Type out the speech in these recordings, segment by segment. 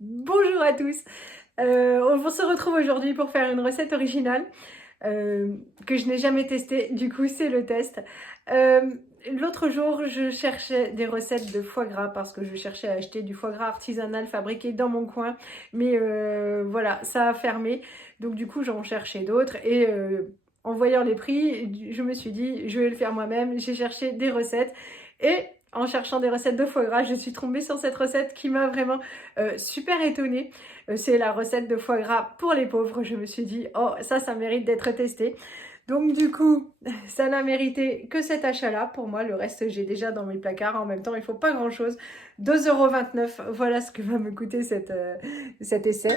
Bonjour à tous. On se retrouve aujourd'hui pour faire une recette originale que je n'ai jamais testée. Du coup, c'est le test. Euh, L'autre jour, je cherchais des recettes de foie gras parce que je cherchais à acheter du foie gras artisanal fabriqué dans mon coin. Mais voilà, ça a fermé. Donc du coup, j'en cherchais d'autres et en voyant les prix, je me suis dit, je vais le faire moi-même. J'ai cherché des recettes et en cherchant des recettes de foie gras, je suis tombée sur cette recette qui m'a vraiment super étonnée. C'est la recette de foie gras pour les pauvres. Je me suis dit, oh, ça mérite d'être testé. Donc du coup, ça n'a mérité que cet achat-là. Pour moi, le reste, j'ai déjà dans mes placards. En même temps, il ne faut pas grand-chose. 2,29 €, voilà ce que va me coûter cet essai.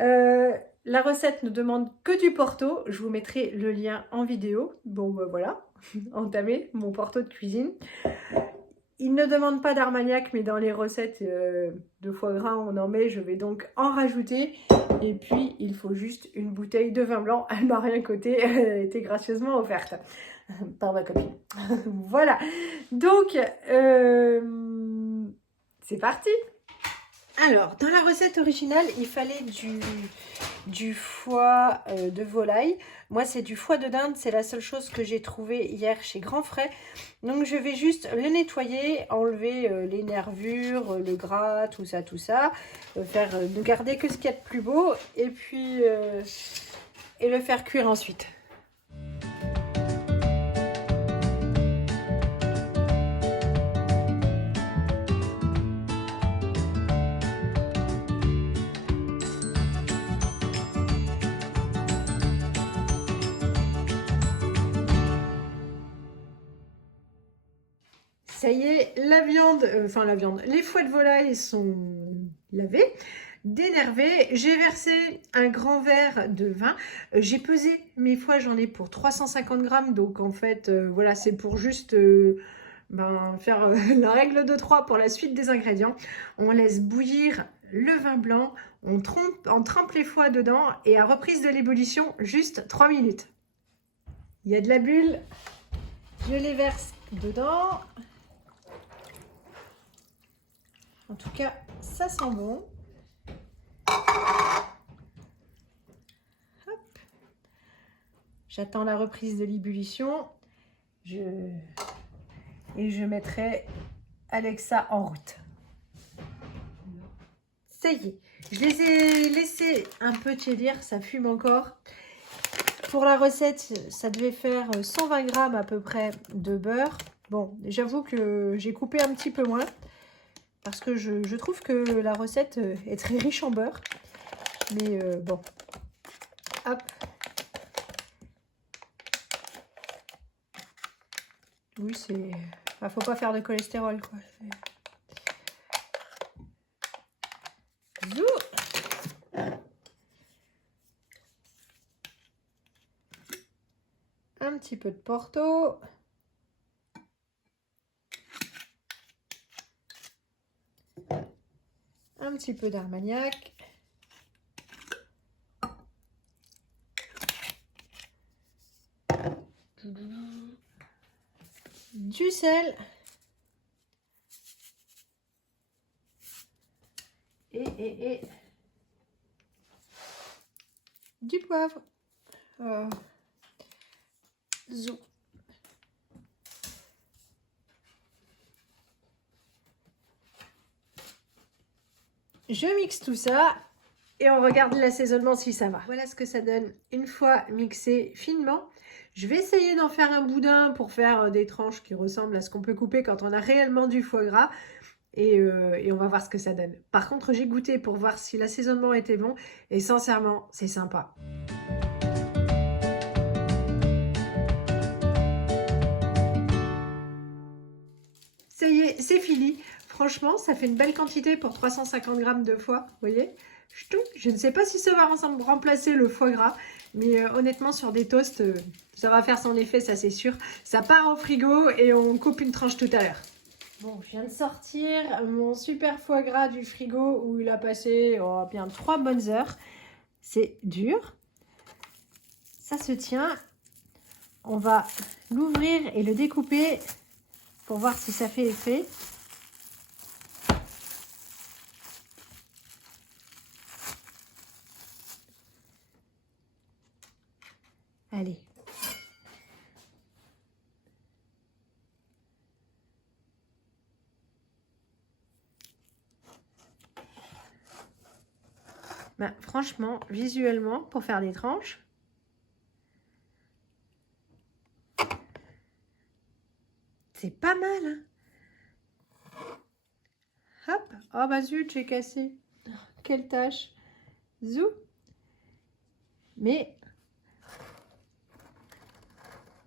Euh, la recette ne demande que du Porto. Je vous mettrai le lien en vidéo. Bon, ben voilà, entamé mon Porto de cuisine. Il ne demande pas d'Armagnac, mais dans les recettes de foie gras, on en met. Je vais donc en rajouter. Et puis, il faut juste une bouteille de vin blanc. Elle m'a rien coûté. Elle a été gracieusement offerte par ma copine. Voilà. Donc, c'est parti. Alors, dans la recette originale, il fallait du foie de volaille. Moi, c'est du foie de dinde. C'est la seule chose que j'ai trouvée hier chez Grand Frais. Donc, je vais juste le nettoyer, enlever les nervures, le gras, tout ça, ne garder que ce qu'il y a de plus beau et puis et le faire cuire ensuite. Ça y est, les foies de volaille sont lavés, dénervés. J'ai versé un grand verre de vin. J'ai pesé mes foies, j'en ai pour 350 grammes. Donc en fait, voilà, c'est pour juste faire la règle de 3 pour la suite des ingrédients. On laisse bouillir le vin blanc, on trempe les foies dedans et à reprise de l'ébullition, juste 3 minutes. Il y a de la bulle, je les verse dedans. En tout cas, ça sent bon. Hop. J'attends la reprise de l'ébullition. Et je mettrai Alexa en route. Ça y est, je les ai laissés un peu tiédir, ça fume encore. Pour la recette, ça devait faire 120 grammes à peu près de beurre. Bon, j'avoue que j'ai coupé un petit peu moins. Parce que je trouve que la recette est très riche en beurre. Mais bon. Hop. Oui, c'est... Enfin, faut pas faire de cholestérol, quoi. Zou. Un petit peu de Porto. Un petit peu d'Armagnac. Du sel. Et du poivre. Zou. Je mixe tout ça et on regarde l'assaisonnement si ça va. Voilà ce que ça donne une fois mixé finement. Je vais essayer d'en faire un boudin pour faire des tranches qui ressemblent à ce qu'on peut couper quand on a réellement du foie gras. Et on va voir ce que ça donne. Par contre, j'ai goûté pour voir si l'assaisonnement était bon. Et sincèrement, c'est sympa. Ça y est, c'est fini. Franchement, ça fait une belle quantité pour 350 grammes de foie. Vous voyez ? Je ne sais pas si ça va remplacer le foie gras. Mais honnêtement, sur des toasts, ça va faire son effet, ça c'est sûr. Ça part au frigo et on coupe une tranche tout à l'heure. Bon, je viens de sortir mon super foie gras du frigo où il a passé bien 3 bonnes heures. C'est dur. Ça se tient. On va l'ouvrir et le découper pour voir si ça fait effet. Allez. Bah, franchement, visuellement, pour faire des tranches, c'est pas mal. Hein. Hop. Oh bah zut, j'ai cassé. Oh, quelle tâche. Zou. Mais,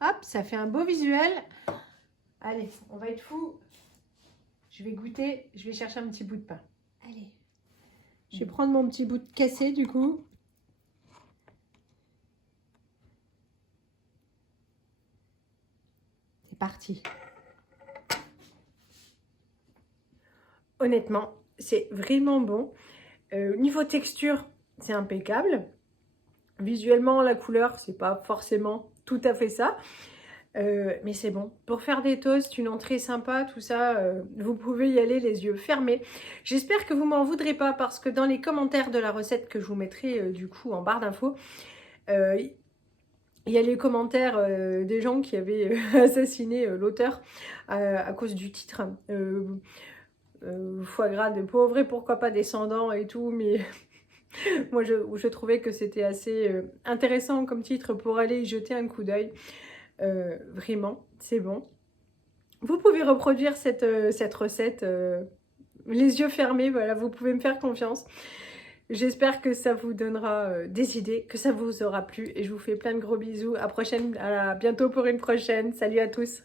hop, ça fait un beau visuel. Allez, on va être fou. Je vais goûter, je vais chercher un petit bout de pain. Allez. Je vais prendre mon petit bout de cassé du coup. C'est parti. Honnêtement, c'est vraiment bon. Niveau texture, c'est impeccable. Visuellement, la couleur, c'est pas forcément tout à fait ça. Mais c'est bon. Pour faire des toasts, une entrée sympa, tout ça, vous pouvez y aller les yeux fermés. J'espère que vous m'en voudrez pas parce que dans les commentaires de la recette que je vous mettrai du coup en barre d'infos, il y a les commentaires des gens qui avaient assassiné l'auteur à cause du titre. Foie gras de pauvre et pourquoi pas descendant et tout, mais moi je trouvais que c'était assez intéressant comme titre pour aller y jeter un coup d'œil. Vraiment, c'est bon. Vous pouvez reproduire cette recette les yeux fermés, voilà, vous pouvez me faire confiance. J'espère que ça vous donnera des idées, que ça vous aura plu et je vous fais plein de gros bisous. À bientôt pour une prochaine. Salut à tous.